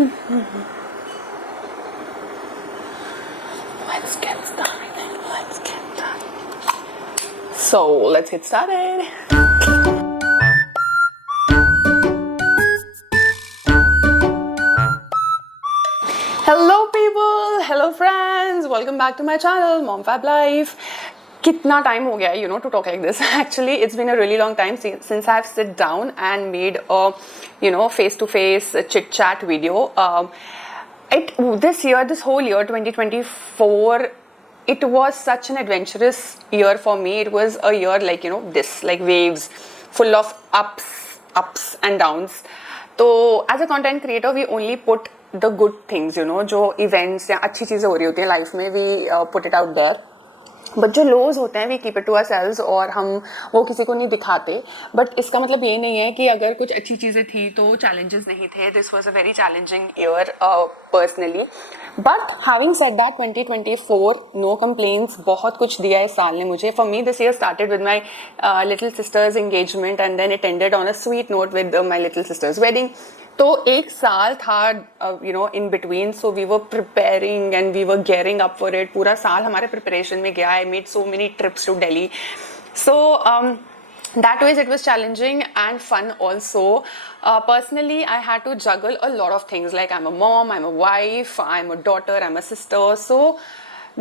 Let's get started. So let's get started. Hello people, hello friends, welcome back to my channel Mom Fab Life. कितना time हो गया है to talk like this. Actually it's been a really long time since I've sit down and made a face to face chit chat video. This whole year 2024, it was such an adventurous year for me. It was a year like waves, full of ups and downs. So as a content creator, we only put the good things, जो events या अच्छी चीजें हो रही होती हैं life में, we put it out there. But जो लोज होते हैं we keep it to ourselves और हम वो किसी को नहीं दिखाते. बट इसका मतलब ये नहीं है कि अगर कुछ अच्छी चीज़ें थी तो चैलेंजेस नहीं थे. This was a very challenging year personally. But having said that 2024 no complaints, बहुत कुछ दिया इस साल ने मुझे. For me this year started with my little sister's engagement and then it ended on a sweet note with my little sister's wedding. तो एक साल था in between. So we were preparing and we were gearing up for it. पूरा साल हमारे preparation में गया. I made so many trips to Delhi. So that ways it was challenging and fun also. Personally I had to juggle a lot of things, like I'm a mom, I'm a wife, I'm a daughter, I'm a sister. So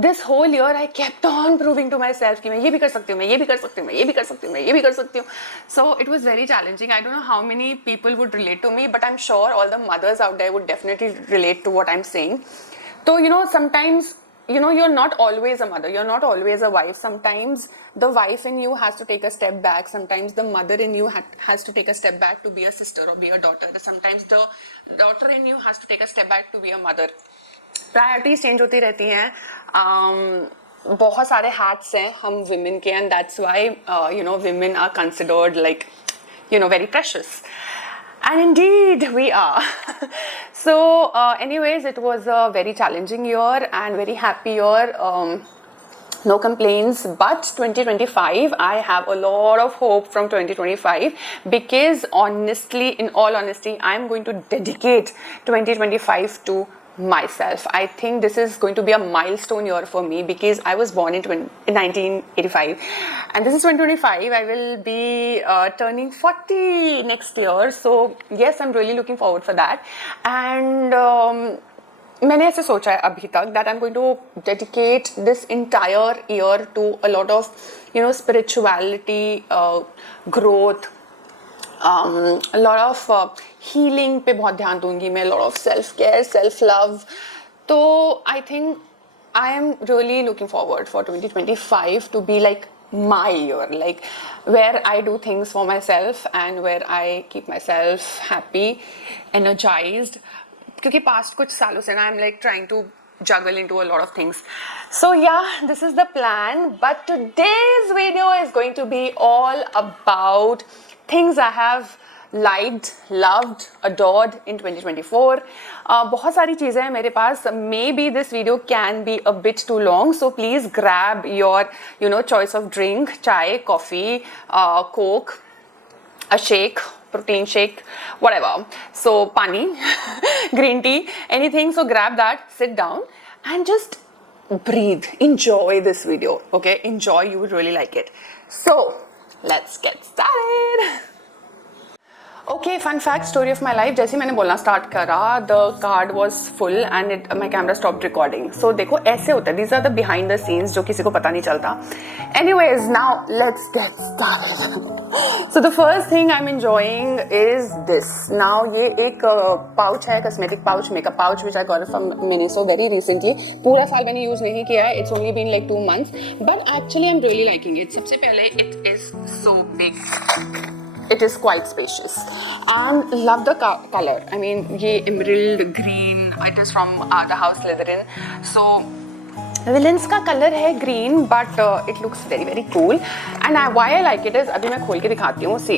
this whole year I kept on proving to myself कि मैं ये भी कर सकती हूँ, मैं ये भी कर सकती हूँ, मैं ये भी कर सकती हूँ, मैं ये भी कर सकती हूँ. So it was very challenging. I don't know how many people would relate to me, but I'm sure all the mothers out there would definitely relate to what I'm saying. So sometimes you're not always a mother, you're not always a wife. Sometimes the wife in you has to take a step back. Sometimes the mother in you has to take a step back to be a sister or be a daughter. Sometimes the daughter in you has to take a step back to be a mother. Priorities change होती रहती हैं. बहुत सारे hats हैं हम women के, and that's why women are considered like very precious. And indeed we are. So anyways, it was a very challenging year and very happy year. No complaints. But 2025, I have a lot of hope from 2025 because honestly, in all honesty, I'm going to dedicate 2025 to myself. I think this is going to be a milestone year for me because I was born in 1985 and this is 2025. I will be turning 40 next year. So yes, I'm really looking forward for that. And मैंने ऐसे सोचा है अभी तक that I'm going to dedicate this entire year to a lot of spirituality, growth, a lot of healing पे बहुत ध्यान दूंगी मैं, a lot of self care, self love. तो I think I am really looking forward for 2025 to be like my year, like where I do things for myself and where I keep myself happy, energized. क्योंकि past कुछ सालों से ना I'm like trying to juggle into a lot of things. So yeah, this is the plan. But today's video is going to be all about things I have liked, loved, adored in 2024. बहुत सारी चीज़ें हैं मेरे पास. Maybe this video can be a bit too long, so please grab your choice of drink, chai, coffee, coke, a shake, protein shake, whatever. So pani, green tea, anything. So grab that, sit down and just breathe. Enjoy this video, okay? Enjoy, you would really like it. So let's get started. Okay, fun fact, story of my life. जैसे मैंने बोलना start करा, the card was full and my camera stopped recording. So देखो ऐसे होता है. These are the behind the scenes जो किसी को पता नहीं चलता. Anyways, now let's get started. So the first thing I'm enjoying is this. Now ये एक pouch है, cosmetic pouch, makeup pouch, which I got it from Miniso very recently. पूरा साल मैंने use नहीं किया है. It's only been like 2 months, but actually I'm really liking it. सबसे पहले it is so big. It is quite spacious and love the color. I mean ये emerald green. It is from the house Slytherin. So villains का colour है green, but it looks very very cool. And why I like it is, अभी मैं खोल के दिखाती हूँ. सी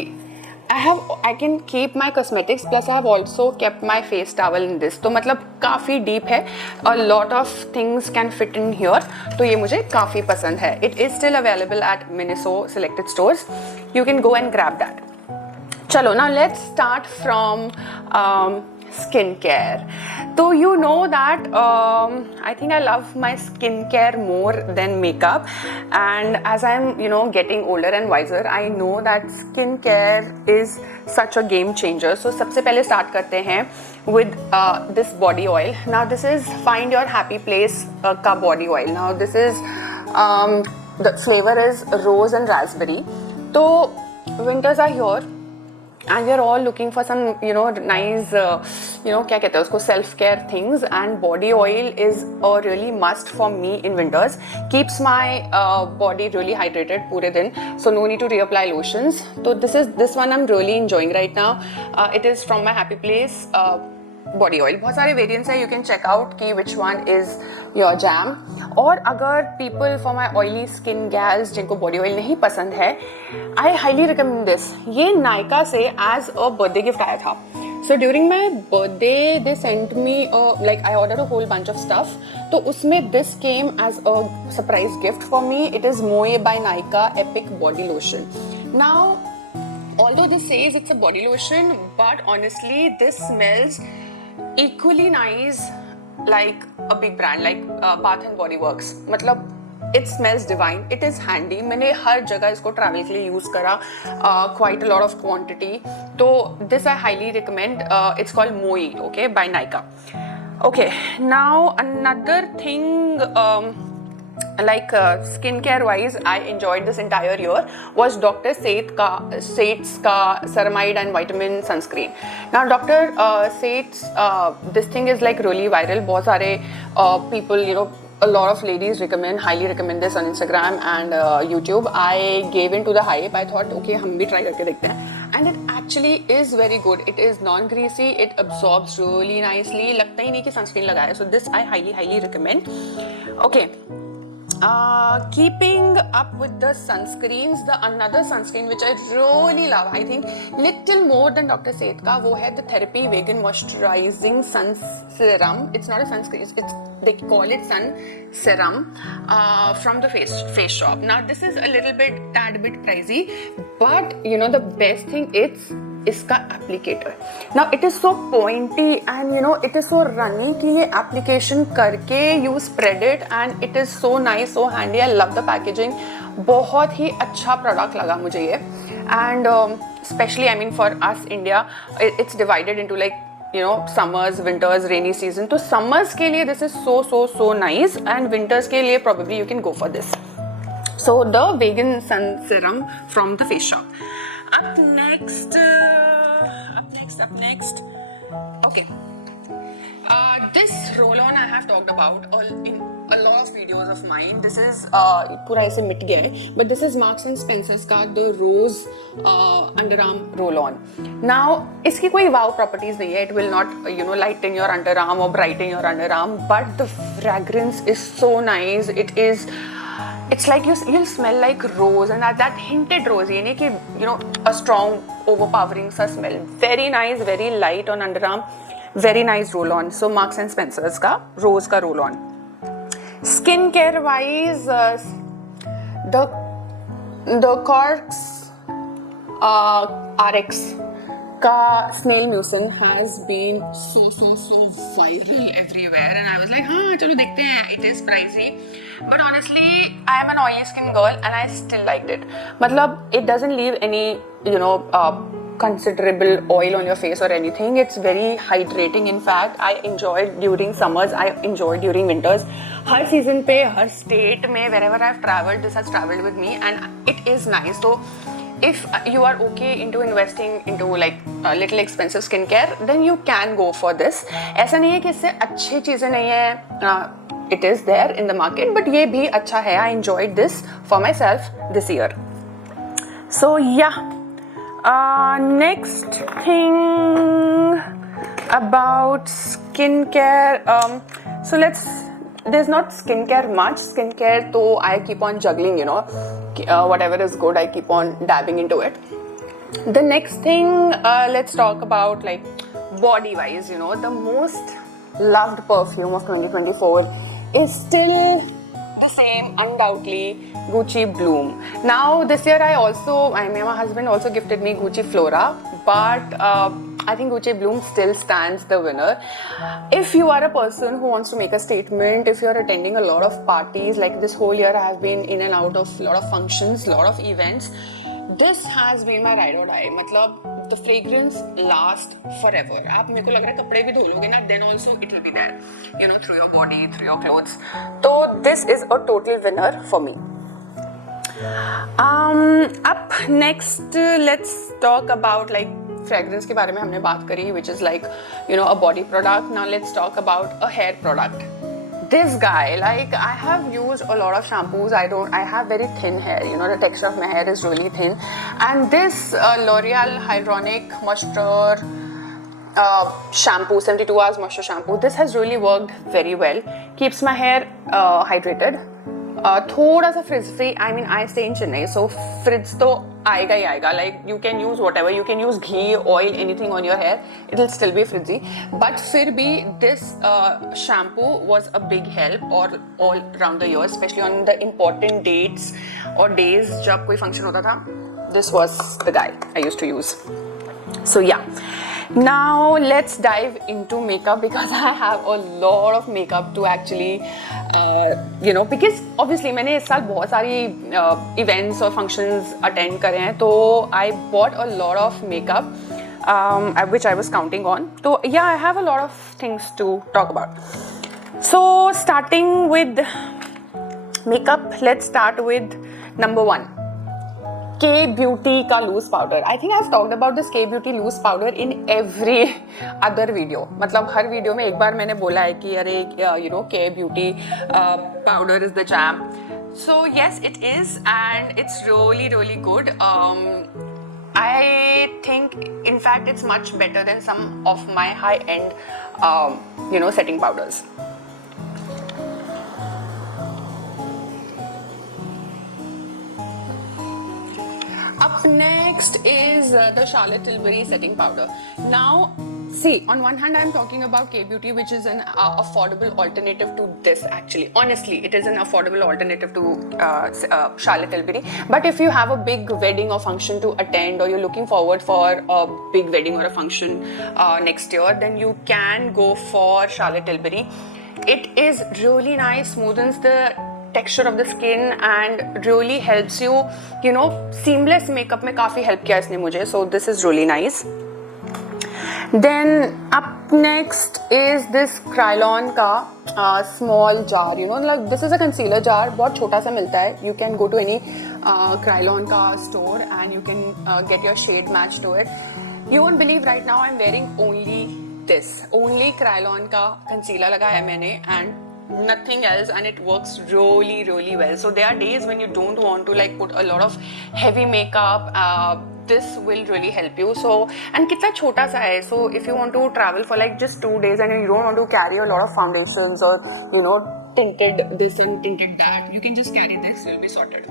I can keep my cosmetics plus I have also kept my face towel in this. तो मतलब काफ़ी deep है. A lot of things can fit in here. तो ये मुझे काफ़ी पसंद है. It is still available at Miniso selected stores. You can go and grab that. चलो now let's start from skincare. So you know that I think I love my skincare more than makeup, and as I'm getting older and wiser, I know that skincare is such a game changer. So सबसे पहले start करते हैं with this body oil. Now this is Find Your Happy Place का body oil. Now this is the flavor is rose and raspberry. So winters are here and we are all looking for some nice क्या कहते हैं उसको self care things, and body oil is a really must for me in winters. Keeps my body really hydrated पूरे दिन, so no need to reapply lotions. So this one I'm really enjoying right now. It is from my Happy Place body oil. बहुत सारे variants है, you can check out कि which one is your jam. और अगर people for my oily skin gals जिनको body oil नहीं पसंद है, I highly recommend this. ये Nykaa से as a birthday gift आया था. So during my birthday they sent me like I ordered a whole bunch of stuff. तो उसमें this came as a surprise gift for me. It is Moe by Nykaa Epic Body Lotion. Now although this says it's a body lotion, but honestly this smells equally nice like a big brand like Bath and Body Works. मतलब it smells divine. It is handy. मैंने हर जगह इसको travel के लिए use करा, quite a lot of quantity. तो this I highly recommend. It's called Moe, okay, by Nykaa. Okay, now another thing like skincare wise I enjoyed this entire year was Dr. Seth's ka ceramide and vitamin sunscreen. Now Dr. Seth's this thing is like really viral. बहुत सारे people a lot of ladies highly recommend this on Instagram and YouTube. I gave into the hype. I thought okay हम भी try करके देखते हैं, and it actually is very good. It is non-greasy, it absorbs really nicely, लगता ही नहीं कि sunscreen लगाया है. So this I highly recommend. Okay. Keeping up with the sunscreens, the another sunscreen which I really love, I think little more than Dr. Seth का, वो है the Therapy Vegan Moisturizing Sun Serum. It's not a sunscreen, they call it sun serum from the face shop. Now this is a little bit tad bit pricey, but the best thing it's इसका applicator. Now it is so pointy and it is so runny कि ये application करके you spread it and it is so nice, so handy. I love the packaging. बहुत ही अच्छा product लगा मुझे ये, and especially I mean for us India, it's divided into like summers, winters, rainy season. तो summers के लिए this is so nice, and winters के लिए probably you can go for this. So the vegan sun serum from the Face Shop. Up next. Okay. This roll-on I have talked about in a lot of videos of mine. This is पूरा ऐसे मिट गया है, but this is Marks and Spencer's का the Rose underarm roll-on. Now इसकी कोई wow properties नहीं है. It will not lighten your underarm or brighten your underarm, but the fragrance is so nice. It's like you'll smell like rose, and that hinted rose, ये नहीं कि a strong overpowering सा smell. Very nice, very light on underarm, very nice roll on. So Marks and Spencer's का rose का roll on. Skincare wise, the Corks RX का snail mucin has been so viral everywhere, and I was like चलो देखते हैं. It is pricey, but honestly I am an oily skin girl and I still liked it. मतलब it doesn't leave any considerable oil on your face or anything. It's very hydrating. In fact, I enjoyed during summers, I enjoyed during winters. Her season पे, हर state में, wherever I've traveled, this has traveled with me, and it is nice. So if you are okay into investing into like little expensive skincare, then you can go for this. ऐसा नहीं है कि इससे अच्छी चीजें नहीं है. It is there in the market, but ये भी अच्छा है. I enjoyed this for myself this year. So yeah. Next thing about skincare. So there's not skincare much. Skincare, though I keep on juggling, whatever is good, I keep on dabbing into it. The next thing, let's talk about like body wise, the most loved perfume of 2024 is still the same, undoubtedly, Gucci Bloom. Now this year my husband also gifted me Gucci Flora, but I think Gucci Bloom still stands the winner. If you are a person who wants to make a statement, if you are attending a lot of parties, like this whole year I have been in and out of a lot of functions, lot of events, this has been my ride or die. मतलब the fragrance lasts forever. आप मेरे को लग रहा है कपड़े भी धो लोगे ना, then also it will be there, you know, through your body, through your clothes. So this is a total winner for me. Up next, let's talk about like fragrance के बारे में हमने बात करी, which is like, you know, a body product. Now let's talk about a hair product. This guy, like I have used a lot of shampoos. I have very thin hair, you know, the texture of my hair is really thin. And this L'Oreal Hyaluronic Moisture shampoo, 72 hours moisture shampoo, this has really worked very well. Keeps my hair hydrated. थोड़ा सा fridge free. I mean, I stay in Chennai, so fridge तो आएगा ही आएगा. Like you can use whatever, you can use ghee, oil, anything on your hair, it'll still be frizzy. But फिर भी this shampoo was a big help all around the year, especially on the important dates or days जब कोई function होता था. This was the guy I used to use. So yeah. Now let's dive into makeup, because I have a lot of makeup to actually you know, because obviously मैंने इस साल बहुत सारी events और functions attend करे हैं, तो I bought a lot of makeup which I was counting on. So yeah, I have a lot of things to talk about. So starting with makeup, let's start with number 1. K-Beauty का loose powder. I think I've talked about this K-Beauty loose powder in every other video. मतलब हर video में एक बार मैंने बोला है कि अरे you know, K-Beauty powder is the jam. So yes, it is, and it's really really good. I think in fact it's much better than some of my high-end you know, setting powders. Up next is the Charlotte Tilbury setting powder. Now, see, on one hand, I'm talking about K-Beauty, which is an affordable alternative to this. Actually, honestly, it is an affordable alternative to Charlotte Tilbury. But if you have a big wedding or function to attend, or you're looking forward for a big wedding or a function next year, then you can go for Charlotte Tilbury. It is really nice, smoothens the texture of the skin and really helps you, you know, seamless makeup में काफी help किया इसने मुझे. So this is really nice. Then up next is this Kryolan का small jar. You know, like this is a concealer jar. बहुत छोटा सा मिलता है. You can go to any Kryolan का store and you can get your shade match to it. You won't believe, right now I'm wearing only this. Only Kryolan का concealer लगाया है मैंने, and nothing else, and it works really really well. So there are days when you don't want to like put a lot of heavy makeup, this will really help you. So, and कितना छोटा सा है, so if you want to travel for like just 2 days and you don't want to carry a lot of foundations or, you know, tinted this and tinted that, you can just carry this, you'll be sorted.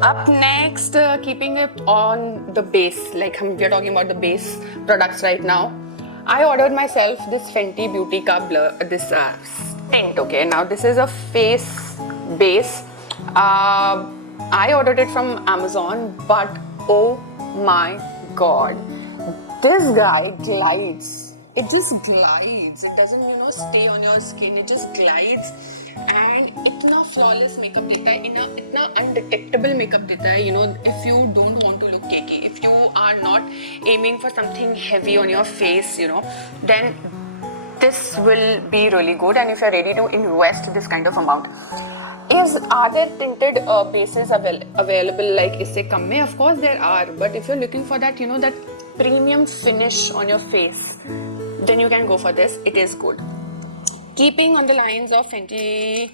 Up next, keeping it on the base, like we are talking about the base products right now. I ordered myself this Fenty Beauty ka blur, this tint. Okay, now this is a face base. I ordered it from Amazon, but oh my god, this guy glides. It just glides. It doesn't, you know, stay on your skin. It just glides, and इतना flawless makeup देता है, इतना undetectable makeup देता है. You know, if you don't want to look cakey, if you are not aiming for something heavy on your face, you know, then this will be really good. And if you're ready to invest this kind of amount, are there tinted bases available like इससे कम में? Of course there are, but if you're looking for that, you know, that premium finish on your face, then you can go for this. It is good. Keeping on the lines of Fenty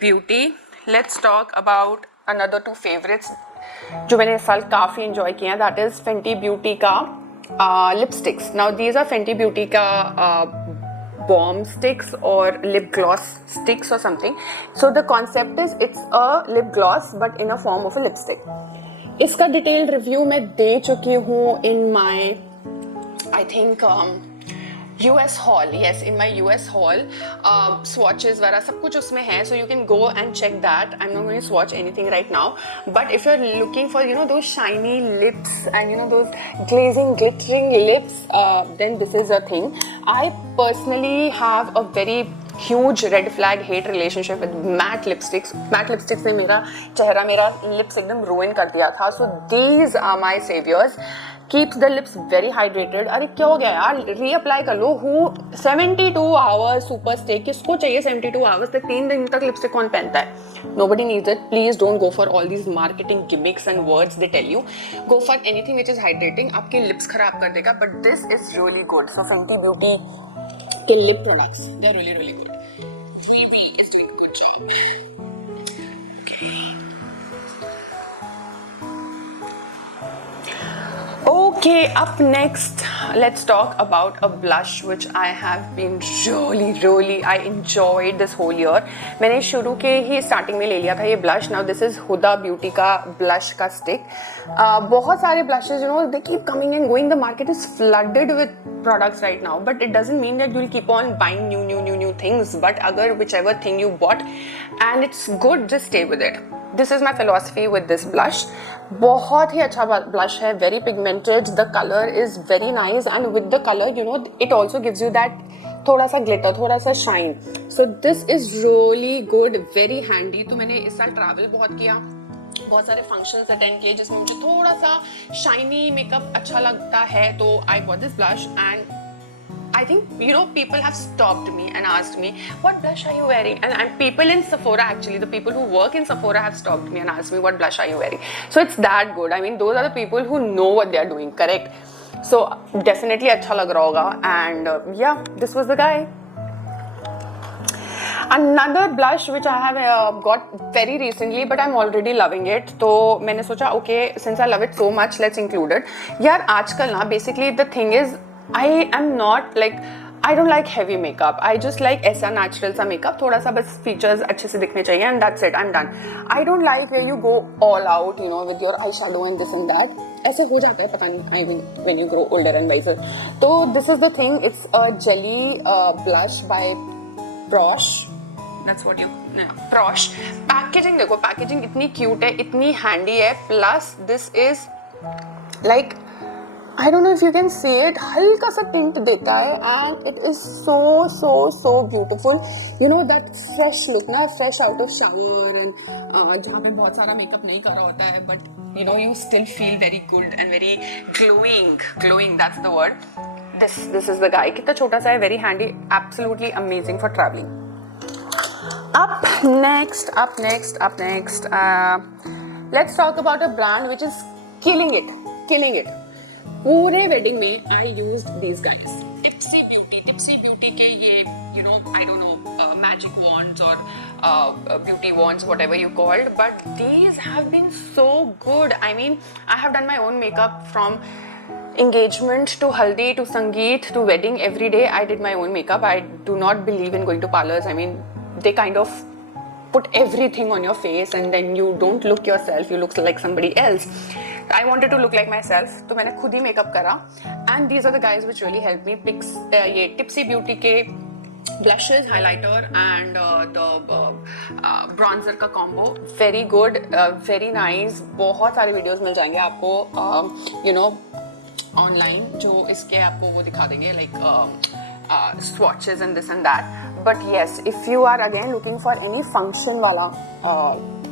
Beauty, let's talk about another 2 favorites जो मैंने इस साल काफ़ी enjoy किया. That is Fenty Beauty का lipsticks. Now these are Fenty Beauty का balm sticks or lip gloss sticks or something. So the concept is it's a lip gloss but in a form of a lipstick. इसका detailed review मैं दे चुकी हूँ in my I think US haul, yes, in my US haul, swatches वगैरह सब कुछ उसमें है, so you can go and check that. I'm not going to swatch anything right now, but if you're looking for, you know, those shiny lips and, you know, those glazing, glittering lips, then this is a thing. I personally have a very huge red flag hate relationship with matte lipsticks. Matte lipsticks ने मेरा चेहरा, मेरा lips एकदम ruin कर दिया था. So these are my saviors. Keeps the lips very hydrated. अरे क्या हो गया यार, रीअप्लाई कर लो. Who 72 hours super stay, किसको चाहिए 72 hours तक? 3 दिन तक लिपस्टिक कौन पहनता है? Nobody needs it. Please don't go for all these marketing gimmicks and words they tell you. Go for anything which is hydrating. आपके lips खराब कर देगा. But this is really good. So Fenty Beauty के lip products, they're really really good. Phoebe is doing a good job. Okay, up next, let's talk about a blush which I have been really I enjoyed this whole year. मैंने शुरू के ही starting में ले लिया था ये blush. Now this is Huda Beauty का blush का stick. बहुत सारे blushes, you know, they keep coming and going. The market is flooded with products right now, but it doesn't mean that you'll keep on buying new things. But अगर whichever thing you bought and it's good, just stay with it. This is my philosophy with this blush. बहुत ही अच्छा blush है, very pigmented. The color is very nice, and with the color, you know, it also gives you that थोड़ा सा glitter, थोड़ा सा shine. So this is really good, very handy. तो मैंने इस साल travel बहुत किया, बहुत सारे functions attend किए जिसमें मुझे थोड़ा सा shiny makeup अच्छा लगता है, तो I bought this blush. And I think, you know, people have stopped me and asked me, what blush are you wearing? And people in Sephora, actually, the people who work in Sephora have stopped me and asked me, what blush are you wearing? So it's that good. I mean, those are the people who know what they are doing, correct? So definitely अच्छा लग रहा होगा. And yeah, this was the guy. Another blush which I have got very recently, but I'm already loving it. तो मैंने सोचा, okay, since I love it so much, let's include it. यार आजकल ना, basically the thing is, I am not like, I don't like heavy makeup. I just like ऐसा natural सा makeup, थोड़ा सा बस features अच्छे से दिखने चाहिए, and that's it. I'm done. I don't like where you go all out, you know, with your eyeshadow and this and that. ऐसे हो जाता है, पता नहीं. I mean, when you grow older and wiser. तो this is the thing. It's a jelly blush by Prosh. That's what you. Prosh. Packaging देखो, packaging इतनी cute है, इतनी handy है. Plus this is like, I don't know if you can see it, हल्का सा tint देता है, and it is so beautiful. You know that fresh look ना, fresh out of shower, and जहाँ पे बहुत सारा makeup नहीं करा होता है, but you know you still feel very good and very glowing. That's the word. This is the guy. कितना छोटा सा है, very handy, absolutely amazing for traveling. Up next. Let's talk about a brand which is killing it. पूरे wedding में I used these guys. Tipsy Beauty के ये, you know, I don't know, magic wands or beauty wands, whatever you called, but these have been so good. I mean, I have done my own makeup from engagement to haldi to sangeet to wedding. Every day I did my own makeup. I do not believe in going to parlors. I mean, they kind of put everything on your face and then you don't look yourself, you look like somebody else. I wanted to look like myself, तो मैंने खुद ही makeup करा. And these are the guys which really helped me. ये Tipsy Beauty के blushes, highlighter and the bronzer का combo, very good, very nice. बहुत सारे videos मिल जाएंगे आपको, you know, online जो इसके आपको वो दिखा देंगे, like swatches and this and that. But yes, if you are again looking for any function wala,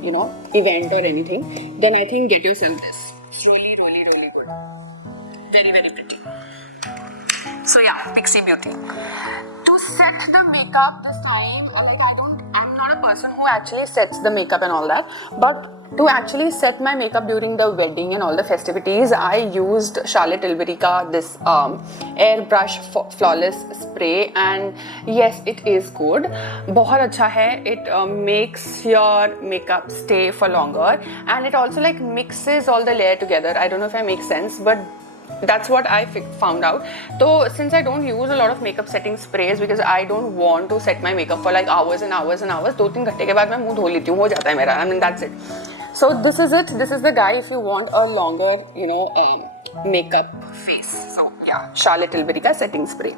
you know, event or anything, then I think get yourself this. It's really good. Very pretty. So yeah, Pixie Beauty. To set the makeup this time, like I'm not a person who actually sets the makeup and all that, but to actually set my makeup during the wedding and all the festivities, I used Charlotte Tilbury ka this airbrush flawless spray, and yes, it is good. बहुत अच्छा है. It makes your makeup stay for longer, and it also like mixes all the layer together. I don't know if I make sense, but that's what I found out. So since I don't use a lot of makeup setting sprays because I don't want to set my makeup for like hours and hours, 2-3 घंटे के बाद मैं मुंह धो लेती हूँ, हो जाता है मेरा. I mean, that's it. So this is it. This is the guy if you want a longer, you know, makeup face. So yeah, Charlotte Tilbury का setting spray.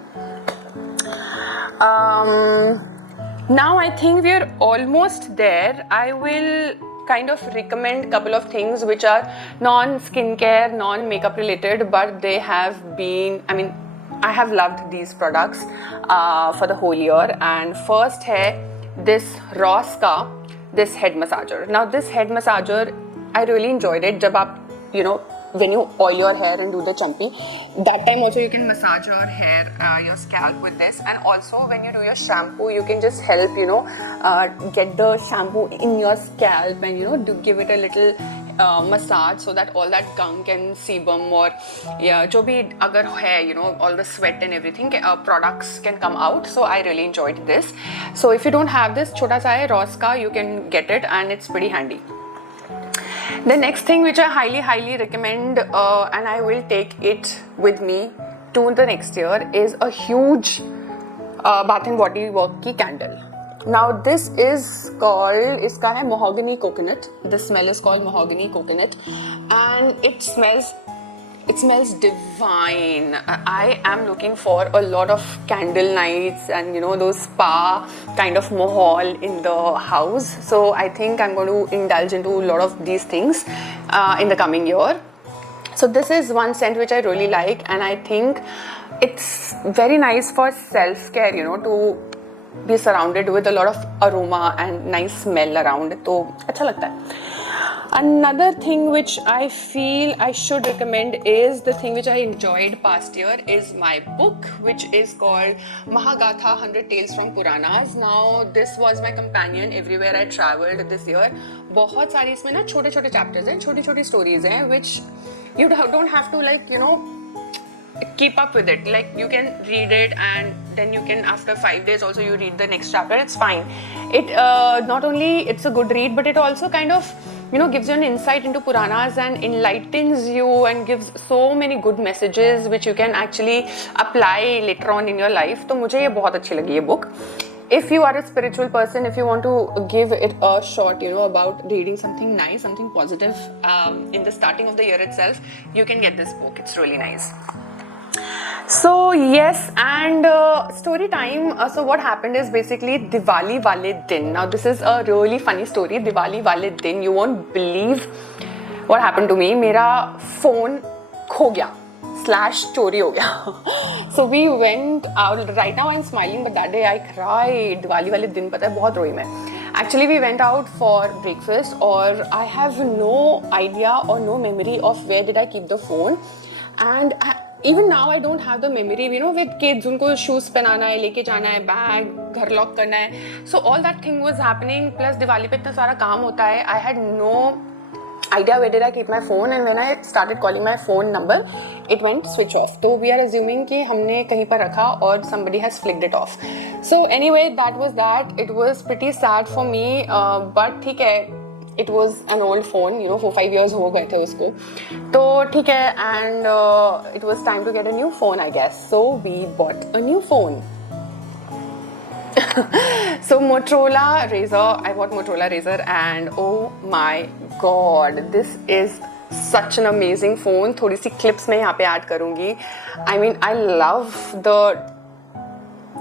Now I think we're almost there. I will kind of recommend couple of things which are non-skincare, non-makeup related, but they have been, I have loved these products for the whole year. And first है this Ross का this head massager. Now this head massager, I really enjoyed it. जब आप, when you oil your hair and do the champi, that time also you can massage your hair, your scalp with this. And also when you do your shampoo, you can just help, get the shampoo in your scalp and, do give it a little massage so that all that gunk and sebum or जो भी अगर है, all the sweat and everything, products can come out. So I really enjoyed this. So if you don't have this, छोटा सा है Ross का, you can get it and it's pretty handy. The next thing which I highly recommend and I will take it with me to the next year is a huge Bath and Body Works की candle. Now this is called, इसका है mahogany coconut. The smell is called mahogany coconut and it smells divine. I am looking for a lot of candle nights and those spa kind of mahal in the house. So I think I'm going to indulge into a lot of these things in the coming year. So this is one scent which I really like and I think it's very nice for self-care, to be surrounded with a lot of aroma and nice smell around. तो अच्छा लगता है. Another thing which I feel I should recommend is the thing which I enjoyed past year is my book which is called Mahagatha 100 Tales from Puranas. Now this was my companion everywhere I traveled this year. बहुत सारी इसमें ना छोटे छोटे chapters हैं, छोटी छोटी stories हैं which you don't have to keep up with it. Like you can read it and then you can after 5 days also you read the next chapter. It's fine. It not only it's a good read but it also kind of gives you an insight into Puranas and enlightens you and gives so many good messages which you can actually apply later on in your life. तो मुझे ये बहुत अच्छी लगी ये book. If you are a spiritual person, if you want to give it a shot, about reading something nice, something positive in the starting of the year itself, you can get this book. It's really nice. So yes, and story time. So what happened is basically Diwali wale din. Now this is a really funny story. Diwali wale din, you won't believe what happened to me. मेरा phone खो गया / चोरी हो गया. So we went out. Right now I'm smiling, but that day I cried. Diwali वाले दिन पता है बहुत रोई मैं. Actually we went out for breakfast और I have no idea or no memory of where did I keep the phone and even now I don't have the memory, with kids उनको shoes पहनाना है, लेके जाना है, bag घर lock करना है. So all that thing was happening. Plus Diwali पे इतना सारा काम होता है. I had no idea where did I keep my phone and when I started calling my phone number, it went switch off. So we are assuming कि हमने कहीं पर रखा और somebody has flicked it off. So anyway, that was that. It was pretty sad for me, but ठीक है. It was an old phone, 4-5 years हो गए थे उसको. तो ठीक है and it was time to get a new phone I guess. So we bought a new phone. So Motorola Razr, I bought Motorola Razr and oh my god, this is such an amazing phone. थोड़ी सी clips मैं यहाँ पे add करूँगी.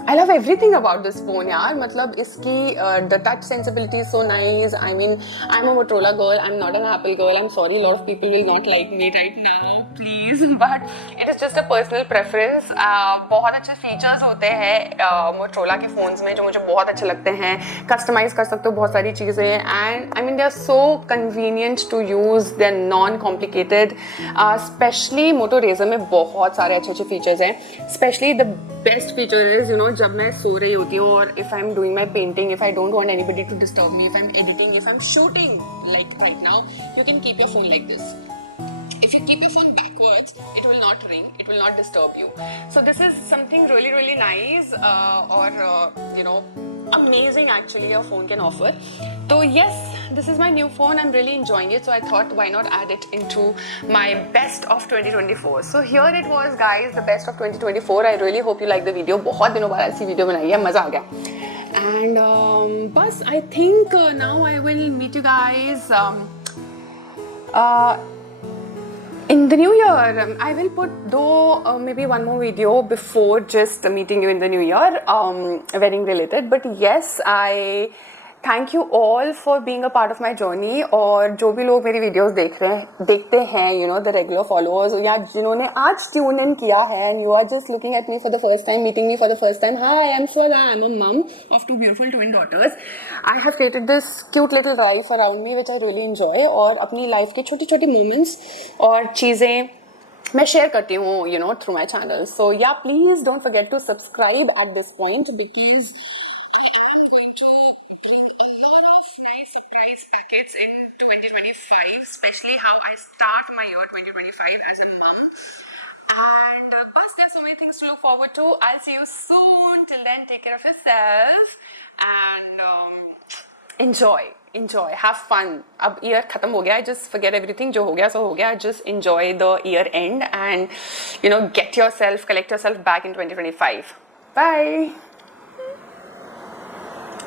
I love everything about this phone यार. मतलब इसकी the touch sensibility is so nice. I'm a Motorola girl. I'm not an Apple girl. I'm sorry, a lot of people will not like me right now, please. But it is just a personal preference. बहुत अच्छे features होते हैं Motorola के phones में जो मुझे बहुत अच्छे लगते हैं. Customize कर सकते हो बहुत सारी चीज़ें and they are so convenient to use. They're non-complicated. Especially Moto Razr में बहुत सारे अच्छे features हैं. Especially the best feature is जब मैं सो रही होती हूँ और if I'm doing my painting, if I don't want anybody to disturb me, if I'm editing, if I'm shooting like right now, you can keep your phone like this. If you keep your phone backwards, it will not ring, it will not disturb you. So this is something really, really nice amazing actually a phone can offer. So yes, this is my new phone. I'm really enjoying it. So I thought why not add it into my best of 2024. So here it was guys, the best of 2024. I really hope you like the video. बहुत दिनों बाद ऐसी video बनाई है, मज़ा आ गया. And बस I think now I will meet you guys In the new year, I will put though maybe one more video before just meeting you in the new year, wedding related. But yes, I thank you all for being a part of my journey. और जो भी लोग मेरी videos देखते हैं, you know, the regular followers या जिन्होंने आज tune in किया है, and you are just looking at me for the first time, meeting me for the first time. Hi, I'm Swada. I'm a mom of 2 beautiful twin daughters. I have created this cute little life around me which I really enjoy. और अपनी life के छोटे-छोटे moments और चीजें मैं share करती हूँ, you know, through my channel. So yeah, please don't forget to subscribe at this point because I am going to bring a lot of nice surprise packets in 2025, especially how I start my year 2025 as a mom. And bus, there's so many things to look forward to. I'll see you soon. Till then, take care of yourself and enjoy, have fun. अब year खत्म हो गया, just forget everything जो हो गया सो हो गया. Just enjoy the year end and, you know, collect yourself back in 2025. Bye.